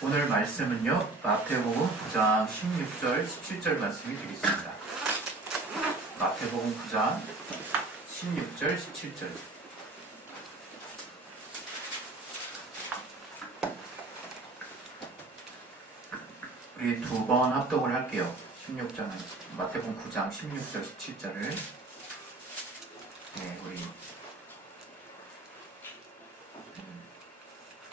오늘 말씀은요, 마태복음 9장 16절, 17절 말씀이 되겠습니다. 마태복음 9장 16절, 17절. 우리 두 번 합독을 할게요. 16장, 마태복음 9장 16절, 17절을. 네, 우리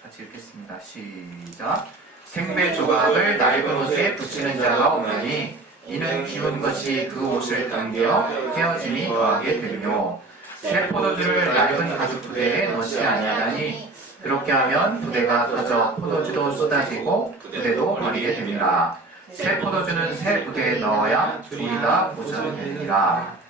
같이 읽겠습니다. 시작. 생배 조각을 낡은 옷에 붙이는 자가 오나니 이는 기운 것이 그 옷을 당겨 헤어짐이 더하게 되며 새 포도주를 낡은 가죽 부대에 넣지 아니하나니 그렇게 하면 부대가 터져 포도주도 쏟아지고 부대도 버리게 됩니다. 새 포도주는 새 부대에 넣어야 둘이 다 보존되니라.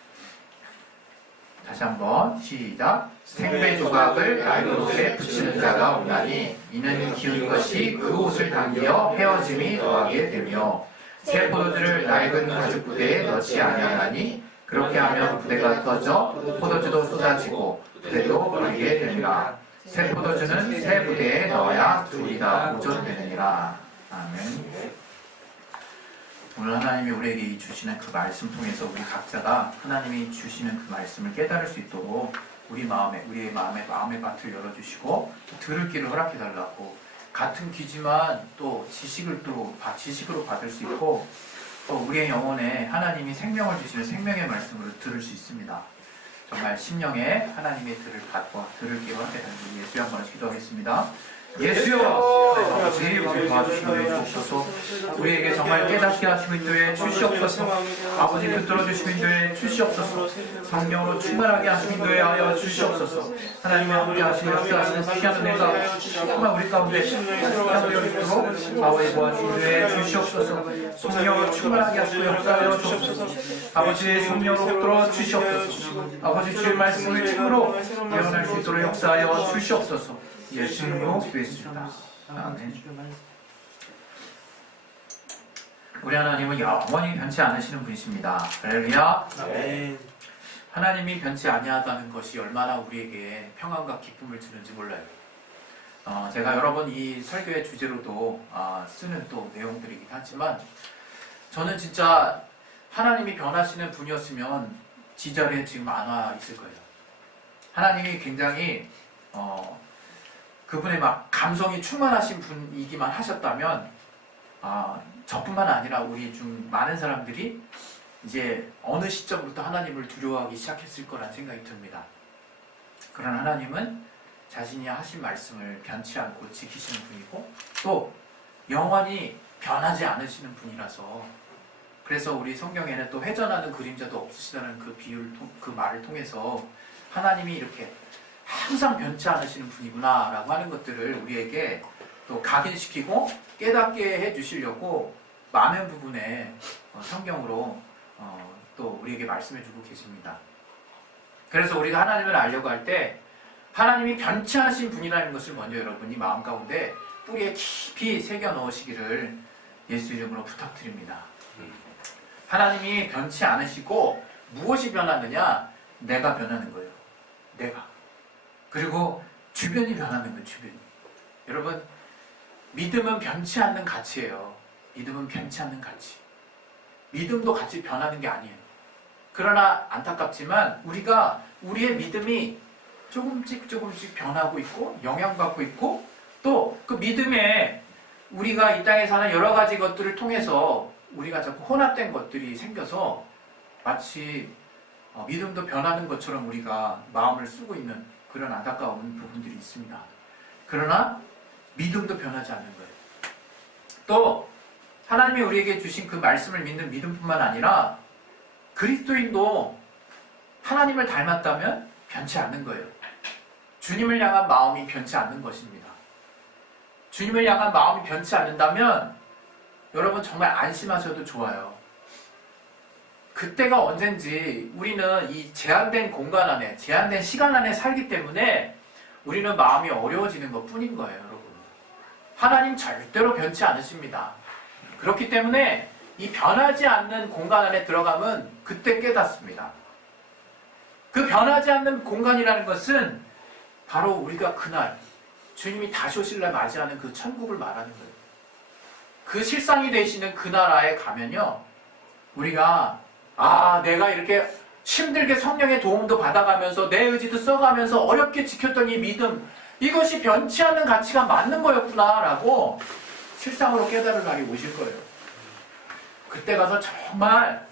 다시 한번 시작. 생배 조각을 낡은 옷에 붙이는 자가 오나니 이는 기운 것이 그 옷을 당겨 헤어짐이 더하게 되며 새 포도주를 낡은 가죽 부대에 넣지 아니하나니 그렇게 하면 부대가 터져 포도주도 쏟아지고 부대도 버리게 되니라. 새 포도주는 새 부대에 넣어야 둘이 다 보존되느니라. 아멘. 오늘 하나님이 우리에게 주시는 그 말씀 통해서 우리 각자가 하나님이 주시는 그 말씀을 깨달을 수 있도록 우리의 마음의 밭을 열어주시고 들을 길을 허락해달라고, 같은 귀지만 또 지식으로 받을 수 있고 또 우리의 영혼에 하나님이 생명을 주시는 생명의 말씀으로 들을 수 있습니다. 정말 심령에 하나님의 들을 길을 허락해달라고 예수의 한 번씩 기도하겠습니다. 예수여, 아버지 우리 도와주시고 해주옵소서. 우리에게 정말 깨닫게 하시고 인도해 주시옵소서. 아버지 붙들어 주시고 인도해 주시옵소서. 성령으로 충만하게 하시고 인도하여 주시옵소서. 하나님과 함께 하시고 역사하시는 귀한 은혜가 정말 우리 가운데 역사되어 있도록 아버지 도와주시고 인도해 주시옵소서. 성령으로 충만하게 하시고 역사하여 주옵소서. 아버지 성령으로 붙들어 주시옵소서. 아버지 주의 말씀을 힘으로 예언할 수 있도록 역사하여 주시옵소서. 예수님으로 기도했습니다. 아멘. 우리 하나님은 영원히 변치 않으시는 분이십니다. 할렐루야. 아멘. 하나님이 변치 아니하다는 것이 얼마나 우리에게 평안과 기쁨을 주는지 몰라요. 제가 여러 번 이 설교의 주제로도 쓰는 또 내용들이긴 하지만 저는 진짜 하나님이 변하시는 분이었으면 이 자리에 지금 안 와 있을 거예요. 하나님이 굉장히 그분의 막 감성이 충만하신 분이기만 하셨다면 저뿐만 아니라 우리 중 많은 사람들이 이제 어느 시점부터 하나님을 두려워하기 시작했을 거란 생각이 듭니다. 그러나 하나님은 자신이 하신 말씀을 변치 않고 지키시는 분이고 또 영원히 변하지 않으시는 분이라서, 그래서 우리 성경에는 또 회전하는 그림자도 없으시다는 그 말을 통해서 하나님이 이렇게 항상 변치 않으시는 분이구나 라고 하는 것들을 우리에게 또 각인시키고 깨닫게 해주시려고 많은 부분에 성경으로 또 우리에게 말씀해주고 계십니다. 그래서 우리가 하나님을 알려고 할 때 하나님이 변치 않으신 분이라는 것을 먼저 여러분이 마음 가운데 뿌리에 깊이 새겨 넣으시기를 예수 이름으로 부탁드립니다. 하나님이 변치 않으시고 무엇이 변하느냐? 내가 변하는 거예요. 내가. 그리고 주변이 변하는 거예요. 주변이. 여러분, 믿음은 변치 않는 가치예요. 믿음은 변치 않는 가치. 믿음도 같이 변하는 게 아니에요. 그러나 안타깝지만 우리가 우리의 믿음이 조금씩 변하고 있고 영향받고 있고 또 그 믿음에 우리가 이 땅에 사는 여러 가지 것들을 통해서 우리가 자꾸 혼합된 것들이 생겨서 마치 믿음도 변하는 것처럼 우리가 마음을 쓰고 있는 그런 안타까운 부분들이 있습니다. 그러나 믿음도 변하지 않는 거예요. 또 하나님이 우리에게 주신 그 말씀을 믿는 믿음뿐만 아니라 그리스도인도 하나님을 닮았다면 변치 않는 거예요. 주님을 향한 마음이 변치 않는 것입니다. 주님을 향한 마음이 변치 않는다면 여러분 정말 안심하셔도 좋아요. 그때가 언젠지 우리는 이 제한된 공간 안에, 제한된 시간 안에 살기 때문에 우리는 마음이 어려워지는 것 뿐인 거예요, 여러분. 하나님 절대로 변치 않으십니다. 그렇기 때문에 이 변하지 않는 공간 안에 들어가면 그때 깨닫습니다. 그 변하지 않는 공간이라는 것은 바로 우리가 그날 주님이 다시 오실 날 맞이하는 그 천국을 말하는 거예요. 그 실상이 되시는 그 나라에 가면요, 우리가 내가 이렇게 힘들게 성령의 도움도 받아가면서 내 의지도 써가면서 어렵게 지켰던 이 믿음, 이것이 변치 않는 가치가 맞는 거였구나 라고 실상으로 깨달을 날이 오실 거예요. 그때 가서 정말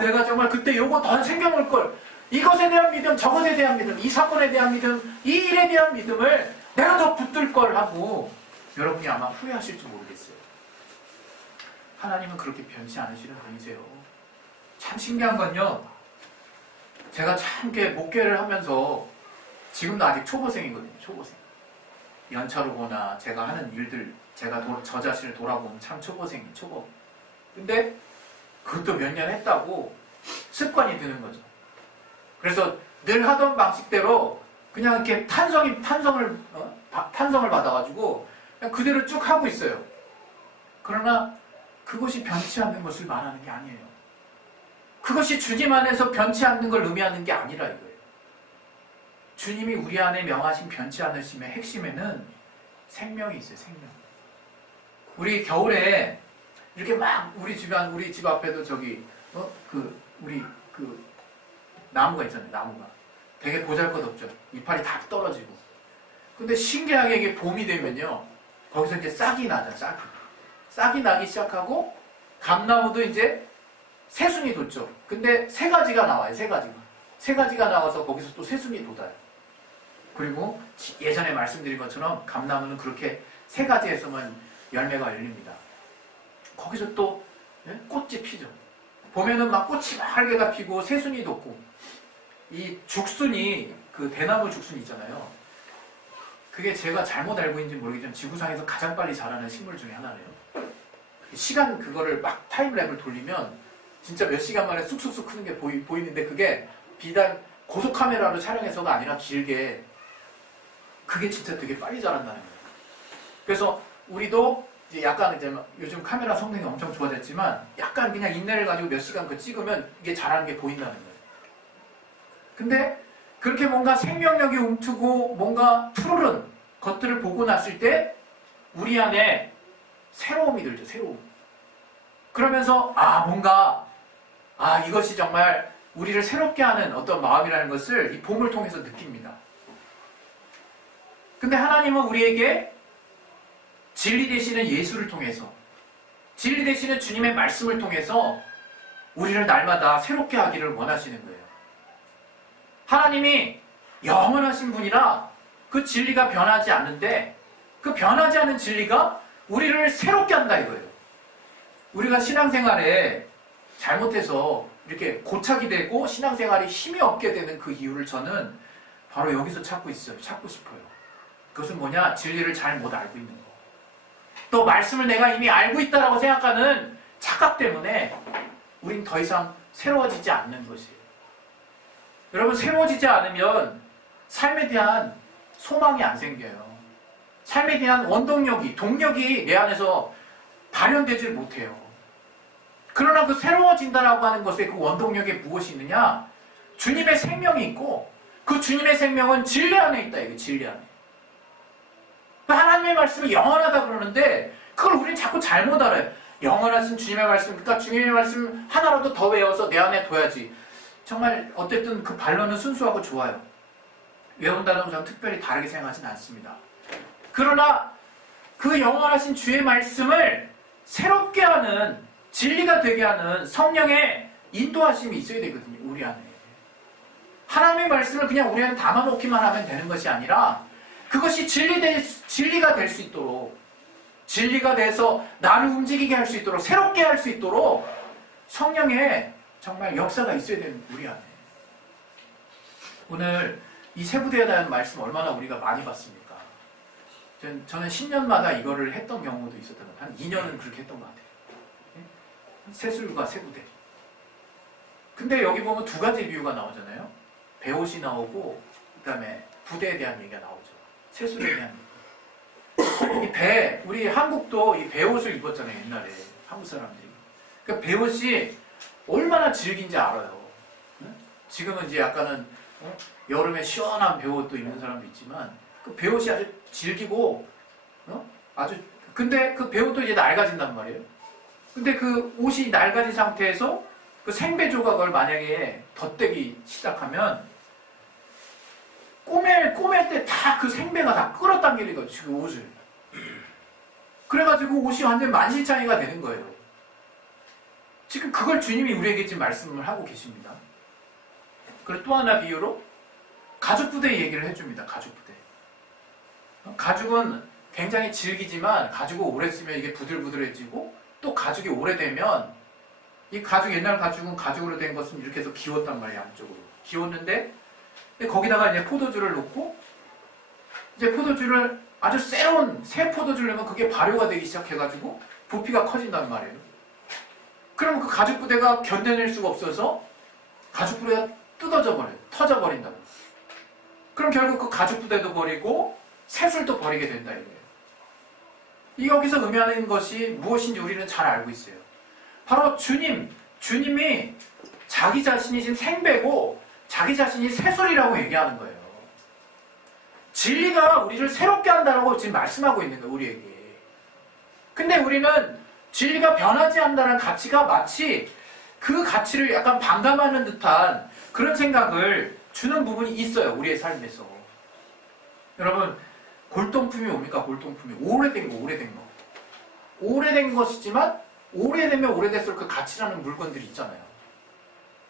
내가 정말 그때 요거 더 챙겨놓을 걸, 이것에 대한 믿음, 저것에 대한 믿음, 이 사건에 대한 믿음, 이 일에 대한 믿음을 내가 더 붙들 걸 하고 여러분이 아마 후회하실지 모르겠어요. 하나님은 그렇게 변치 않으시는 분이세요. 참 신기한 건요, 제가 참 이렇게 목회를 하면서 지금도 아직 초보생이거든요. 초보생. 연차로거나 제가 하는 일들, 제가 저 자신을 돌아보면 참 초보생이에요. 초보. 근데 그것도 몇 년 했다고 습관이 드는 거죠. 그래서 늘 하던 방식대로 그냥 이렇게 탄성을 받아가지고 그냥 그대로 쭉 하고 있어요. 그러나 그것이 변치 않는 것을 말하는 게 아니에요. 그것이 주님 안에서 변치 않는 걸 의미하는 게 아니라 이거예요. 주님이 우리 안에 명하신 변치 않으심의 핵심에는 생명이 있어요. 생명. 우리 겨울에 이렇게 막 우리 집 앞에도 우리 나무가 있잖아요. 나무가 되게 보잘것없죠. 이파리 다 떨어지고. 근데 신기하게 이게 봄이 되면요, 거기서 이제 싹이 나죠. 싹이 나기 시작하고 감나무도 이제 새순이 돋죠. 근데 세 가지가 나와요. 세 가지가 나와서 거기서 또 새순이 돋아요. 그리고 예전에 말씀드린 것처럼 감나무는 그렇게 세 가지에서만 열매가 열립니다. 거기서 또 꽃이 피죠. 봄에는 막 꽃이 활개가 피고 새순이 돋고, 이 죽순이, 그 대나무 죽순 있잖아요. 그게 제가 잘못 알고 있는지 모르겠지만 지구상에서 가장 빨리 자라는 식물 중에 하나래요. 시간 그거를 막 타임랩을 돌리면 진짜 몇 시간 만에 쑥쑥쑥 크는 게 보이는데, 그게 비단 고속 카메라로 촬영해서가 아니라 길게, 그게 진짜 되게 빨리 자란다는 거예요. 그래서 우리도 이제 약간 이제 요즘 카메라 성능이 엄청 좋아졌지만 약간 그냥 인내를 가지고 몇 시간 그 찍으면 이게 자라는 게 보인다는 거예요. 근데 그렇게 뭔가 생명력이 움트고 뭔가 푸르른 것들을 보고 났을 때 우리 안에 새로움이 들죠. 새로움. 그러면서 뭔가 이것이 정말 우리를 새롭게 하는 어떤 마음이라는 것을 이 봄을 통해서 느낍니다. 근데 하나님은 우리에게 진리 되시는 예수를 통해서, 진리 되시는 주님의 말씀을 통해서 우리를 날마다 새롭게 하기를 원하시는 거예요. 하나님이 영원하신 분이라 그 진리가 변하지 않는데, 그 변하지 않는 진리가 우리를 새롭게 한다 이거예요. 우리가 신앙생활에 잘못해서 이렇게 고착이 되고 신앙생활에 힘이 없게 되는 그 이유를 저는 바로 여기서 찾고 싶어요. 그것은 뭐냐? 진리를 잘 못 알고 있는 거. 또 말씀을 내가 이미 알고 있다라고 생각하는 착각 때문에 우린 더 이상 새로워지지 않는 것이에요. 여러분, 새로워지지 않으면 삶에 대한 소망이 안 생겨요. 삶에 대한 동력이 내 안에서 발현되질 못해요. 그러나 그 새로워진다라고 하는 것에 그 원동력에 무엇이 있느냐? 주님의 생명이 있고, 그 주님의 생명은 진리 안에 있다. 이게 진리 안에. 하나님의 말씀이 영원하다 그러는데 그걸 우리는 자꾸 잘못 알아요. 영원하신 주님의 말씀, 그러니까 주님의 말씀 하나라도 더 외워서 내 안에 둬야지. 정말 어쨌든 그 반론은 순수하고 좋아요. 외운다는 저는 특별히 다르게 생각하지는 않습니다. 그러나 그 영원하신 주의 말씀을 새롭게 하는, 진리가 되게 하는 성령의 인도하심이 있어야 되거든요. 우리 안에. 하나님의 말씀을 그냥 우리 안에 담아놓기만 하면 되는 것이 아니라 그것이 진리가 될 수 있도록, 진리가 돼서 나를 움직이게 할 수 있도록, 새롭게 할 수 있도록 성령의 정말 역사가 있어야 되는 우리 안에. 오늘 이 세부대에 대한 말씀 얼마나 우리가 많이 봤습니까? 저는 10년마다 이거를 했던 경우도 있었던 것 같아요. 한 2년은 그렇게 했던 것 같아요. 세술과 세부대. 근데 여기 보면 두 가지 비유가 나오잖아요. 배옷이 나오고 그 다음에 부대에 대한 얘기가 나오죠. 세술에 대한 얘기. 우리 한국도 이 배옷을 입었잖아요. 옛날에 한국 사람들이. 그 배옷이 얼마나 질긴지 알아요. 지금은 이제 약간은 여름에 시원한 배옷도 입는 사람도 있지만 그 배옷이 아주 질기고 아주 근데 그 배옷도 이제 낡아진단 말이에요. 근데 그 옷이 낡아진 상태에서 그 생배 조각을 만약에 덧대기 시작하면 꼬맬 때 다 그 생배가 다 끌어당기는 거죠. 그 옷을. 그래가지고 옷이 완전 만신창이가 되는 거예요. 지금 그걸 주님이 우리에게 지금 말씀을 하고 계십니다. 그리고 또 하나 비유로 가죽부대 얘기를 해줍니다. 가죽부대. 가죽은 굉장히 질기지만 가죽을 오래 쓰면 이게 부들부들해지고 또 가죽이 오래되면 이 가죽 옛날 가죽은 가죽으로 된 것은 이렇게 해서 기웠단 말이에요. 안쪽으로. 기웠는데 거기다가 이제 포도주를 넣고 이제 포도주를 아주 새로운 새 포도주를 넣으면 그게 발효가 되기 시작해가지고 부피가 커진단 말이에요. 그러면 그 가죽부대가 견뎌낼 수가 없어서 가죽부대가 뜯어져 버려요. 터져버린다. 그럼 결국 그 가죽부대도 버리고 새술도 버리게 된다 이거예요. 이 여기서 의미하는 것이 무엇인지 우리는 잘 알고 있어요. 바로 주님이 자기 자신이 지금 생배고 자기 자신이 새술이라고 얘기하는 거예요. 진리가 우리를 새롭게 한다고 지금 말씀하고 있는 거예요. 우리에게. 근데 우리는 진리가 변하지 않는다는 가치가 마치 그 가치를 약간 반감하는 듯한 그런 생각을 주는 부분이 있어요. 우리의 삶에서. 여러분 골동품이 뭡니까? 골동품이 오래된 거. 오래된 것이지만 오래되면 오래될수록 그 가치라는 물건들이 있잖아요.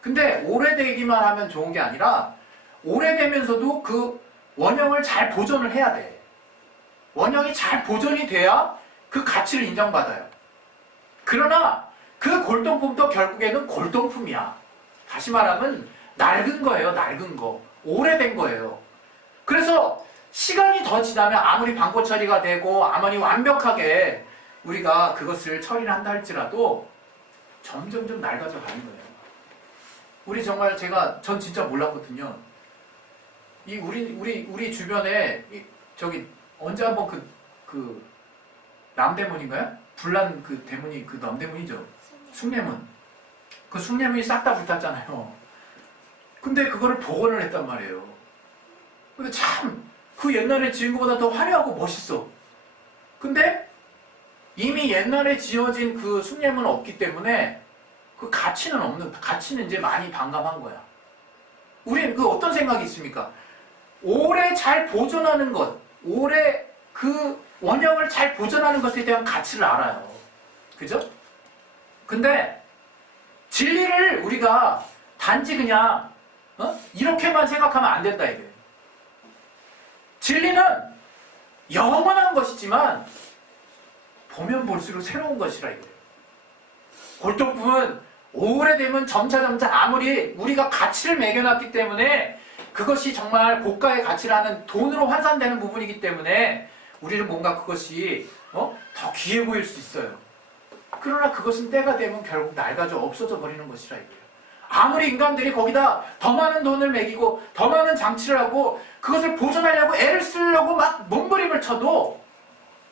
근데 오래되기만 하면 좋은 게 아니라 오래되면서도 그 원형을 잘 보존을 해야 돼. 원형이 잘 보존이 돼야 그 가치를 인정받아요. 그러나 그 골동품도 결국에는 골동품이야. 다시 말하면 낡은 거예요. 낡은 거. 오래된 거예요. 그래서 시간이 더 지나면 아무리 방고 처리가 되고 아무리 완벽하게 우리가 그것을 처리를 한다 할지라도 점점점 낡아져 가는 거예요. 우리 정말 전 진짜 몰랐거든요. 우리 주변에 저기 언제 한번 그 남대문인가요? 불난 그 대문이 그 남대문이죠. 숭례문. 그 숭례문이 싹 다 불탔잖아요. 근데 그거를 복원을 했단 말이에요. 근데 참 그 옛날에 지은 것보다 더 화려하고 멋있어. 근데 이미 옛날에 지어진 그 숭례문은 없기 때문에 그 가치는 이제 많이 반감한 거야. 우리는 그 어떤 생각이 있습니까? 오래 잘 보존하는 것, 오래 그 원형을 잘 보존하는 것에 대한 가치를 알아요. 그죠? 근데 진리를 우리가 단지 그냥 이렇게만 생각하면 안 된다 이거예요. 진리는 영원한 것이지만 보면 볼수록 새로운 것이라 이거예요. 골동품은 오래되면 점차 아무리 우리가 가치를 매겨놨기 때문에 그것이 정말 고가의 가치라는 돈으로 환산되는 부분이기 때문에 우리는 뭔가 그것이 더 귀해 보일 수 있어요. 그러나 그것은 때가 되면 결국 낡아져 없어져 버리는 것이라 이거예요. 아무리 인간들이 거기다 더 많은 돈을 매기고 더 많은 장치를 하고 그것을 보존하려고 애를 쓰려고 막 몸부림을 쳐도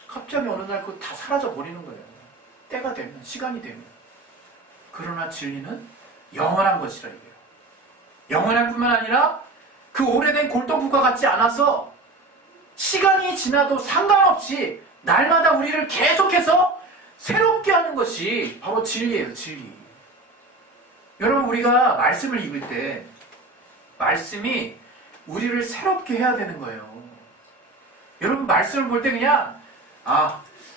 갑자기 어느 날 그거 다 사라져 버리는 거예요. 때가 되면, 시간이 되면. 그러나 진리는 영원한 것이라 이거예요. 영원할 뿐만 아니라 그 오래된 골동품과 같지 않아서 시간이 지나도 상관없이 날마다 우리를 계속해서 새롭게 하는 것이 바로 진리예요. 진리. 여러분 우리가 말씀을 읽을 때 말씀이 우리를 새롭게 해야 되는 거예요. 여러분 말씀을 볼 때 그냥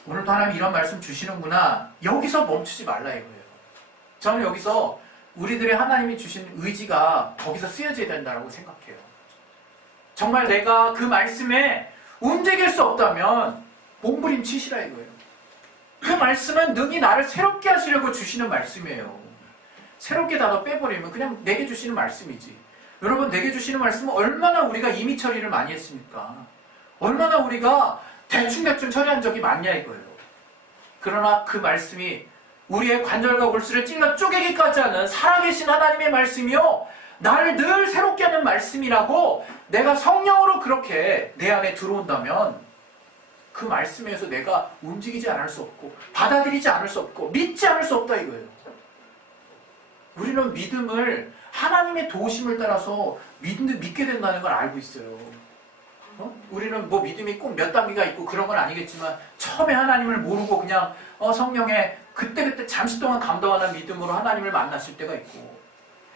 오늘도 하나님 이런 말씀 주시는구나 여기서 멈추지 말라 이거예요. 저는 여기서 우리들의 하나님이 주신 의지가 거기서 쓰여져야 된다고 생각해요. 정말 내가 그 말씀에 움직일 수 없다면 몸부림 치시라 이거예요. 그 말씀은 능히 나를 새롭게 하시려고 주시는 말씀이에요. 새롭게 다 빼버리면 그냥 내게 주시는 말씀이지. 여러분 내게 주시는 말씀은 얼마나 우리가 임의 처리를 많이 했습니까? 얼마나 우리가 대충 처리한 적이 많냐 이거예요. 그러나 그 말씀이 우리의 관절과 골수를 찔러 쪼개기까지 하는 살아계신 하나님의 말씀이요 나를 늘 새롭게 하는 말씀이라고 내가 성령으로 그렇게 내 안에 들어온다면 그 말씀에서 내가 움직이지 않을 수 없고 받아들이지 않을 수 없고 믿지 않을 수 없다 이거예요. 우리는 믿음을 하나님의 도우심을 따라서 믿게 된다는 걸 알고 있어요. 우리는 뭐 믿음이 꼭 몇 단계가 있고 그런 건 아니겠지만 처음에 하나님을 모르고 그냥 성령에 그때그때 잠시 동안 감동하는 믿음으로 하나님을 만났을 때가 있고,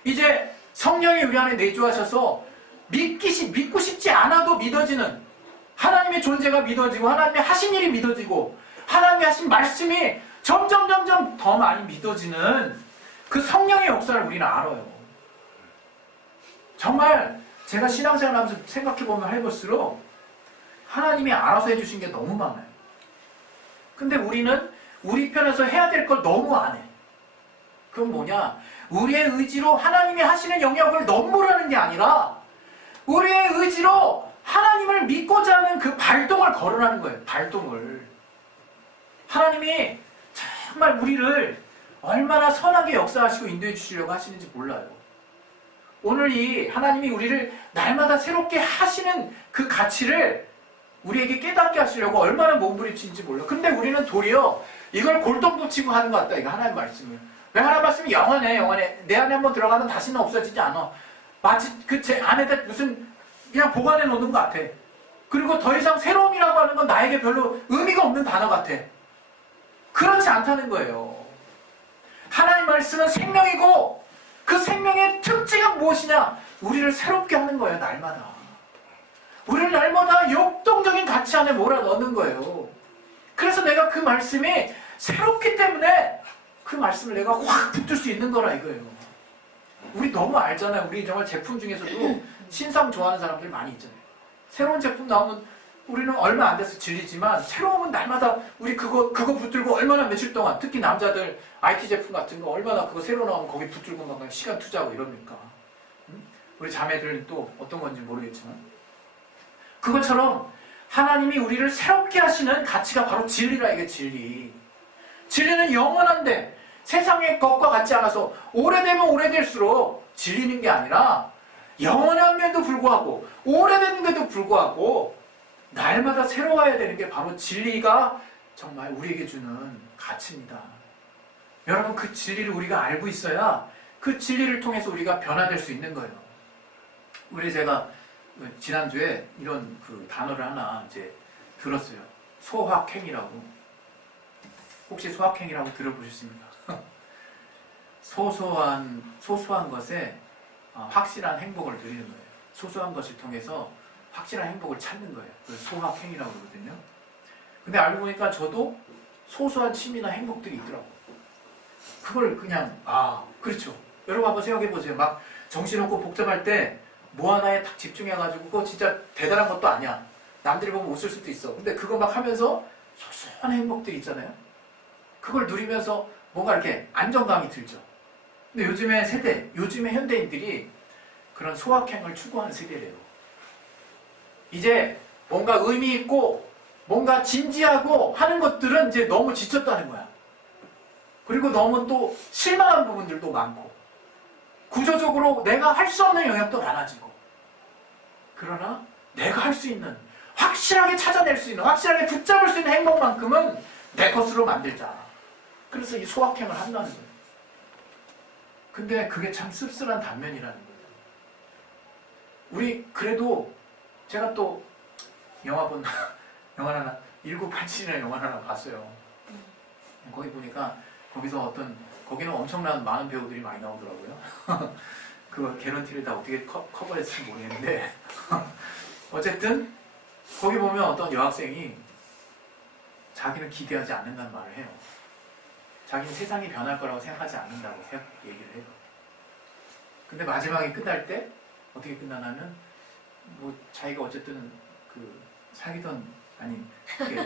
이제 성령이 우리 안에 내주하셔서 믿고 싶지 않아도 믿어지는 하나님의 존재가 믿어지고 하나님의 하신 일이 믿어지고 하나님의 하신 말씀이 점점 더 많이 믿어지는 그 성령의 역사를 우리는 알아요. 정말 제가 신앙생활 하면서 생각해보면 해볼수록 하나님이 알아서 해주신 게 너무 많아요. 근데 우리는 우리 편에서 해야 될 걸 너무 안 해. 그건 뭐냐? 우리의 의지로 하나님이 하시는 영역을 넘보라는 게 아니라 우리의 의지로 하나님을 믿고자 하는 그 발동을 거론하는 거예요. 발동을. 하나님이 정말 우리를 얼마나 선하게 역사하시고 인도해 주시려고 하시는지 몰라요. 오늘 이 하나님이 우리를 날마다 새롭게 하시는 그 가치를 우리에게 깨닫게 하시려고 얼마나 몸부림치는지 몰라요. 근데 우리는 도리어 이걸 골동 붙이고 하는 것 같다. 이거 하나님 말씀을. 왜 하나님 말씀이 영원해. 내 안에 한번 들어가면 다시는 없어지지 않아. 마치 그 제 안에다 무슨 그냥 보관해 놓는 것 같아. 그리고 더 이상 새로움이라고 하는 건 나에게 별로 의미가 없는 단어 같아. 그렇지 않다는 거예요. 하나님 말씀은 생명이고 그 생명의 특징은 무엇이냐? 우리를 새롭게 하는 거예요. 날마다. 우리를 날마다 역동적인 가치 안에 몰아넣는 거예요. 그래서 내가 그 말씀이 새롭기 때문에 그 말씀을 내가 확 붙들 수 있는 거라 이거예요. 우리 너무 알잖아요. 우리 정말 제품 중에서도 신상 좋아하는 사람들 많이 있잖아요. 새로운 제품 나오면 우리는 얼마 안 돼서 질리지만 새로움은 날마다 우리 그거 붙들고 얼마나 며칠 동안, 특히 남자들 IT 제품 같은 거 얼마나 그거 새로 나오면 거기 붙들고 막 시간 투자하고 이럽니까? 우리 자매들은 또 어떤 건지 모르겠지만 그것처럼 하나님이 우리를 새롭게 하시는 가치가 바로 진리라. 이게 진리. 진리는 영원한데 세상의 것과 같지 않아서 오래되면 오래될수록 질리는 게 아니라 영원함에도 불구하고 오래되는데도 불구하고 날마다 새로워야 되는 게 바로 진리가 정말 우리에게 주는 가치입니다. 여러분, 그 진리를 우리가 알고 있어야 그 진리를 통해서 우리가 변화될 수 있는 거예요. 제가 지난주에 이런 그 단어를 하나 이제 들었어요. 소확행이라고. 혹시 소확행이라고 들어보셨습니까? 소소한 것에 확실한 행복을 누리는 거예요. 소소한 것을 통해서 확실한 행복을 찾는 거예요. 그래서 소확행이라고 그러거든요. 근데 알고 보니까 저도 소소한 취미나 행복들이 있더라고요. 그걸 그냥 그렇죠. 여러분 한번 생각해 보세요. 막 정신없고 복잡할 때 뭐 하나에 딱 집중해가지고 그거 진짜 대단한 것도 아니야. 남들이 보면 웃을 수도 있어. 근데 그거 막 하면서 소소한 행복들이 있잖아요. 그걸 누리면서 뭔가 이렇게 안정감이 들죠. 근데 요즘의 현대인들이 그런 소확행을 추구하는 세대래요. 이제 뭔가 의미 있고 뭔가 진지하고 하는 것들은 이제 너무 지쳤다는 거야. 그리고 너무 또 실망한 부분들도 많고 구조적으로 내가 할 수 없는 영역도 많아지고, 그러나 내가 할 수 있는, 확실하게 찾아낼 수 있는, 확실하게 붙잡을 수 있는 행복만큼은 내 것으로 만들자. 그래서 이 소확행을 한다는 거예요. 근데 그게 참 씁쓸한 단면이라는 거예요. 우리 그래도 제가 또 영화 하나 1987이라는 영화 하나 봤어요. 거기 보니까 거기는 엄청난 많은 배우들이 많이 나오더라고요. 그 개런티를 다 어떻게 커버했을지 모르겠는데 어쨌든 거기 보면 어떤 여학생이 자기는 기대하지 않는다는 말을 해요. 자기는 세상이 변할 거라고 생각하지 않는다고 얘기를 해요. 근데 마지막에 끝날 때 어떻게 끝나냐면 뭐 자기가 어쨌든 그 사귀던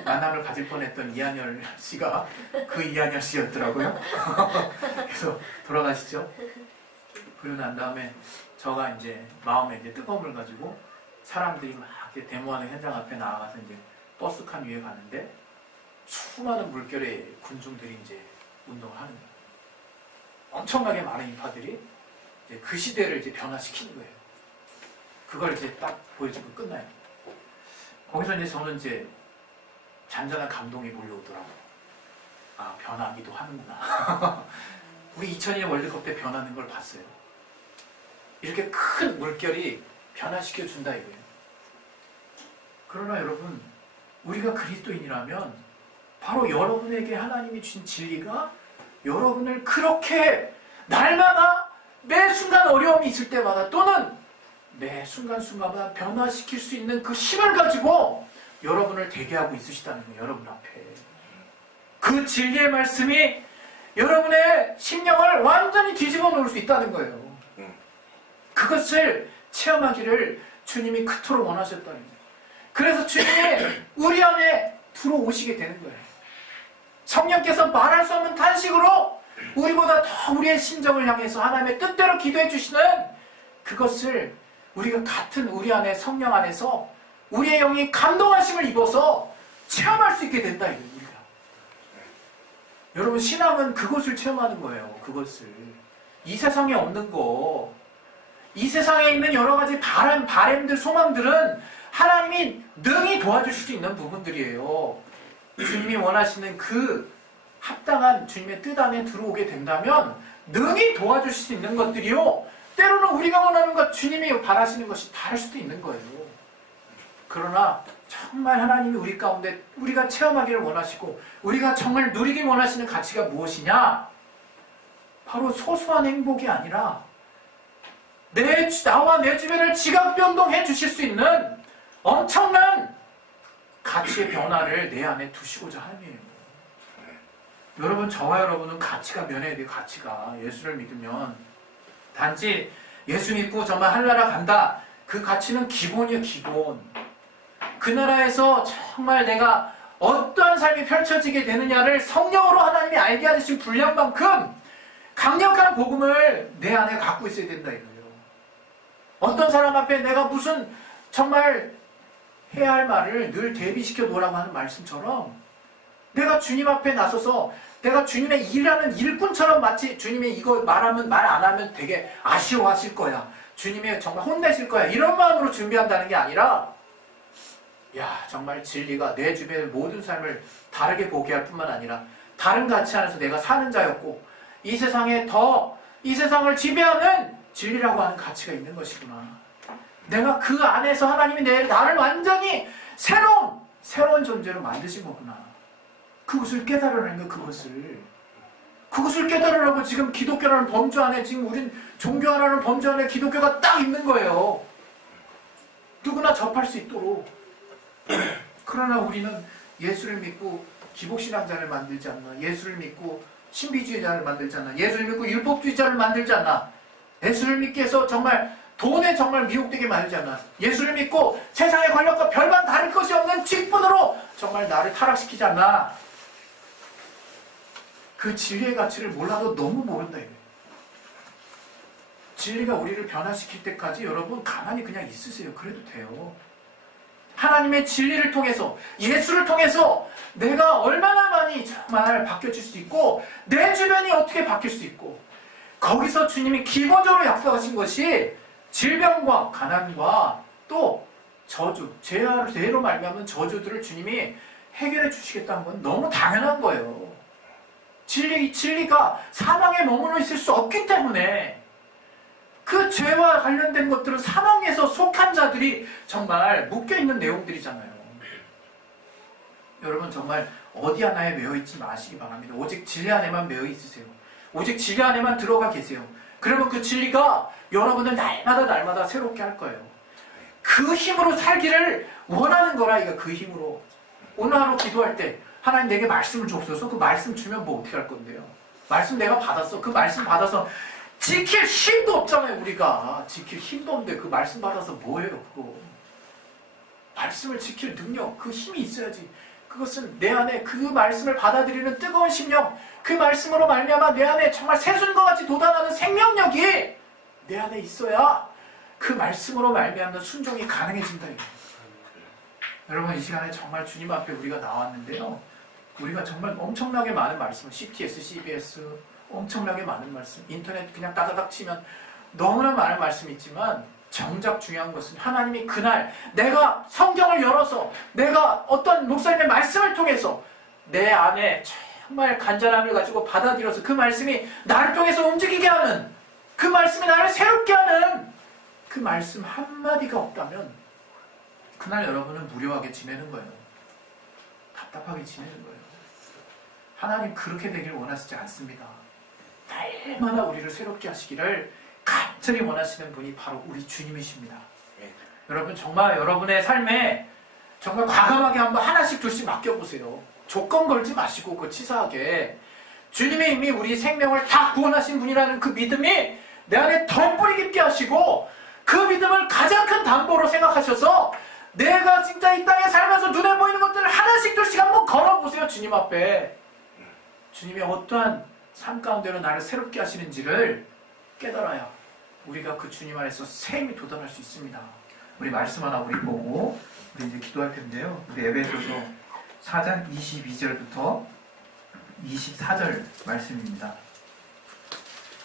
만남을 가질 뻔했던 이한열 씨가 그 이한열 씨였더라고요. 그래서 돌아가시죠. 그러고 난 다음에 저가 이제 마음에 이제 뜨거움을 가지고 사람들이 막 이렇게 데모하는 현장 앞에 나가서 이제 버스칸 위에 가는데 수많은 물결의 군중들이 이제 운동을 하는 거예요. 엄청나게 많은 인파들이 이제 그 시대를 이제 변화시키는 거예요. 그걸 이제 딱 보여주고 끝나요. 거기서 이제 저는 이제 잔잔한 감동이 몰려오더라고요. 변하기도 하는구나. 우리 2002년 월드컵 때 변하는 걸 봤어요. 이렇게 큰 물결이 변화시켜준다 이거예요. 그러나 여러분, 우리가 그리스도인이라면 바로 여러분에게 하나님이 주신 진리가 여러분을 그렇게 날마다 매 순간 어려움이 있을 때마다 또는 매 순간순간마다 변화시킬 수 있는 그 힘을 가지고 여러분을 대기하고 있으시다는 거예요. 여러분 앞에. 그 진리의 말씀이 여러분의 심령을 완전히 뒤집어 놓을 수 있다는 거예요. 그것을 체험하기를 주님이 그토록 원하셨다는 거예요. 그래서 주님이 우리 안에 들어오시게 되는 거예요. 성령께서 말할 수 없는 탄식으로 우리보다 더 우리의 심정을 향해서 하나님의 뜻대로 기도해 주시는 그것을 우리가 같은 우리 안에 성령 안에서 우리의 영이 감동하심을 입어서 체험할 수 있게 된다 이거예요. 우리가. 여러분, 신앙은 그것을 체험하는 거예요. 그것을. 이 세상에 없는 거, 이 세상에 있는 여러 가지 바램들, 소망들은 하나님이 능히 도와주실 수 있는 부분들이에요. 주님이 원하시는 그 합당한 주님의 뜻 안에 들어오게 된다면 능히 도와주실 수 있는 것들이요, 때로는 우리가 원하는 것, 주님이 바라시는 것이 다를 수도 있는 거예요. 그러나 정말 하나님이 우리 가운데 우리가 체험하기를 원하시고 우리가 정말 누리길 원하시는 가치가 무엇이냐? 바로 소소한 행복이 아니라 나와 내 주변을 지각변동해 주실 수 있는 엄청난 가치의 변화를 내 안에 두시고자 함이에요. 여러분, 저와 여러분은 가치가 면해야 돼요. 가치가. 예수를 믿으면 단지 예수 믿고 정말 하늘나라 간다, 그 가치는 기본이에요. 기본. 그 나라에서 정말 내가 어떠한 삶이 펼쳐지게 되느냐를 성령으로 하나님이 알게 하신 분량만큼 강력한 복음을 내 안에 갖고 있어야 된다 이거예요. 어떤 사람 앞에 내가 무슨 정말 해야 할 말을 늘 대비시켜 놓으라고 하는 말씀처럼 내가 주님 앞에 나서서 내가 주님의 일하는 일꾼처럼 마치 주님이 이거 말하면 말 안 하면 되게 아쉬워하실 거야, 주님이 정말 혼내실 거야, 이런 마음으로 준비한다는 게 아니라, 야, 정말 진리가 내 주변의 모든 삶을 다르게 보게 할 뿐만 아니라 다른 가치 안에서 내가 사는 자였고 이 세상을 지배하는 진리라고 하는 가치가 있는 것이구나. 내가 그 안에서 하나님이 나를 완전히 새로운 존재로 만드신 거구나. 그것을 깨달으라는 거. 그것을 깨달으라고 지금 기독교라는 범주 안에, 지금 우린 종교라는 범주 안에 기독교가 딱 있는 거예요. 누구나 접할 수 있도록. 그러나 우리는 예수를 믿고 기복신앙자를 만들지 않나, 예수를 믿고 신비주의자를 만들지 않나, 예수를 믿고 율법주의자를 만들지 않나, 예수를 믿기 위해서 정말 돈에 정말 미혹되게 만들지 않나, 예수를 믿고 세상의 권력과 별반 다를 것이 없는 직분으로 정말 나를 타락시키지 않나. 그 진리의 가치를 몰라도 너무 모른다 이거예요. 진리가 우리를 변화시킬 때까지 여러분 가만히 그냥 있으세요. 그래도 돼요. 하나님의 진리를 통해서, 예수를 통해서 내가 얼마나 많이 정말 바뀌어질 수 있고 내 주변이 어떻게 바뀔 수 있고, 거기서 주님이 기본적으로 약속하신 것이 질병과 가난과 또 저주, 죄로 말미암는 저주들을 주님이 해결해 주시겠다는 건 너무 당연한 거예요. 진리가 사망에 머물러 있을 수 없기 때문에 그 죄와 관련된 것들은 사망에서 속한 자들이 정말 묶여있는 내용들이잖아요. 여러분, 정말 어디 하나에 매여있지 마시기 바랍니다. 오직 진리 안에만 매여있으세요. 오직 진리 안에만 들어가 계세요. 그러면 그 진리가 여러분을 날마다 새롭게 할 거예요. 그 힘으로 살기를 원하는 거라. 이거 그 힘으로. 오늘 하루 기도할 때 하나님 내게 말씀을 줬어서 그 말씀 주면 뭐 어떻게 할 건데요? 말씀 내가 받았어. 그 말씀 받아서 지킬 힘도 없잖아요. 우리가 지킬 힘도 없는데 그 말씀 받아서 뭐예요? 그거 말씀을 지킬 능력, 그 힘이 있어야지. 그것은 내 안에 그 말씀을 받아들이는 뜨거운 심령, 그 말씀으로 말미암아 내 안에 정말 새순과 같이 돋아나는 생명력이 내 안에 있어야 그 말씀으로 말미암는 순종이 가능해진다. 여러분, 이 시간에 정말 주님 앞에 우리가 나왔는데요, 우리가 정말 엄청나게 많은 말씀, CTS, CBS 엄청나게 많은 말씀, 인터넷 그냥 따다닥 치면 너무나 많은 말씀이 있지만 정작 중요한 것은 하나님이 그날 내가 성경을 열어서 내가 어떤 목사님의 말씀을 통해서 내 안에 정말 간절함을 가지고 받아들여서 그 말씀이 나를 통해서 움직이게 하는, 그 말씀이 나를 새롭게 하는 그 말씀 한마디가 없다면 그날 여러분은 무료하게 지내는 거예요. 답답하게 지내는 거예요. 하나님 그렇게 되길 원하시지 않습니다. 날마다 우리를 새롭게 하시기를 간절히 원하시는 분이 바로 우리 주님이십니다. 여러분 정말 여러분의 삶에 정말 과감하게 한번 하나씩 둘씩 맡겨보세요. 조건 걸지 마시고 그 치사하게 주님이 이미 우리 생명을 다 구원하신 분이라는 그 믿음이 내 안에 더 뿌리 깊게 하시고 그 믿음을 가장 큰 담보로 생각하셔서 내가 진짜 이 땅에 살면서 눈에 보이는 것들을 하나씩 둘씩 한번 걸어보세요. 주님 앞에. 주님이 어떠한 삶 가운데로 나를 새롭게 하시는지를 깨달아야 우리가 그 주님 안에서 샘이 돋아날 수 있습니다. 우리 말씀 하나 우리 보고 우리 이제 기도할 텐데요. 우리 에베소서 4장 22절부터 24절 말씀입니다.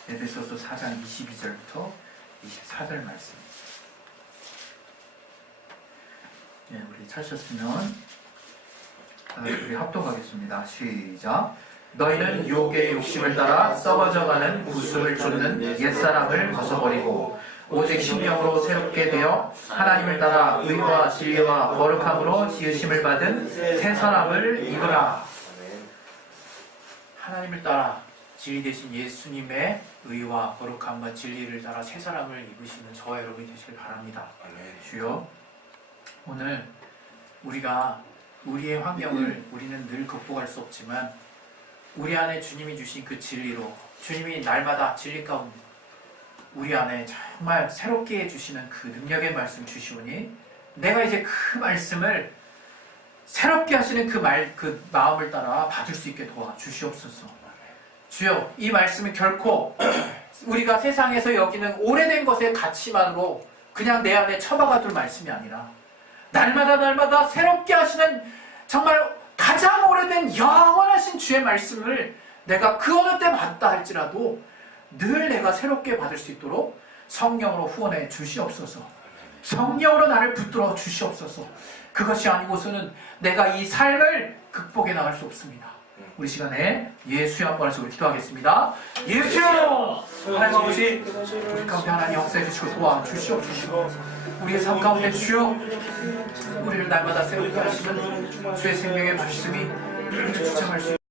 에베소서 4장 22절부터 24절 말씀. 네, 우리 찾으셨으면 우리 합독하겠습니다. 시작. 너희는 유혹의 욕심을 따라 썩어져가는 구습을 쫓는 옛사람을 벗어버리고 오직 심령으로 새롭게 되어 하나님을 따라 의와 진리와 거룩함으로 지으심을 받은 새 사람을 입으라. 하나님을 따라 진리 되신 예수님의 의와 거룩함과 진리를 따라 새 사람을 입으시는 저와 여러분이 되시길 바랍니다. 주여, 오늘 우리가 우리의 환경을 우리는 늘 극복할 수 없지만 우리 안에 주님이 주신 그 진리로 주님이 날마다 진리 가운데 우리 안에 정말 새롭게 해주시는 그 능력의 말씀 주시오니 내가 이제 그 말씀을 새롭게 하시는 그 마음을 따라 받을 수 있게 도와주시옵소서. 주여, 이 말씀은 결코 우리가 세상에서 여기는 오래된 것의 가치만으로 그냥 내 안에 처박아둘 말씀이 아니라 날마다 새롭게 하시는 정말 가장 오래된 영원하신 주의 말씀을 내가 그 어느 때 받다 할지라도 늘 내가 새롭게 받을 수 있도록 성령으로 후원해 주시옵소서. 성령으로 나를 붙들어 주시옵소서. 그것이 아니고서는 내가 이 삶을 극복해 나갈 수 없습니다. 우리 시간에 예수의 한 번에서 우리 기도하겠습니다. 예수여! 하나님 아버지, 우리 가운데 하나님 역사해 주시고 도와주시옵소서. 우리의 삶 가운데 주여 우리를 날마다 새롭게 하시는 주의 생명의 말씀이 우리를 주장할 수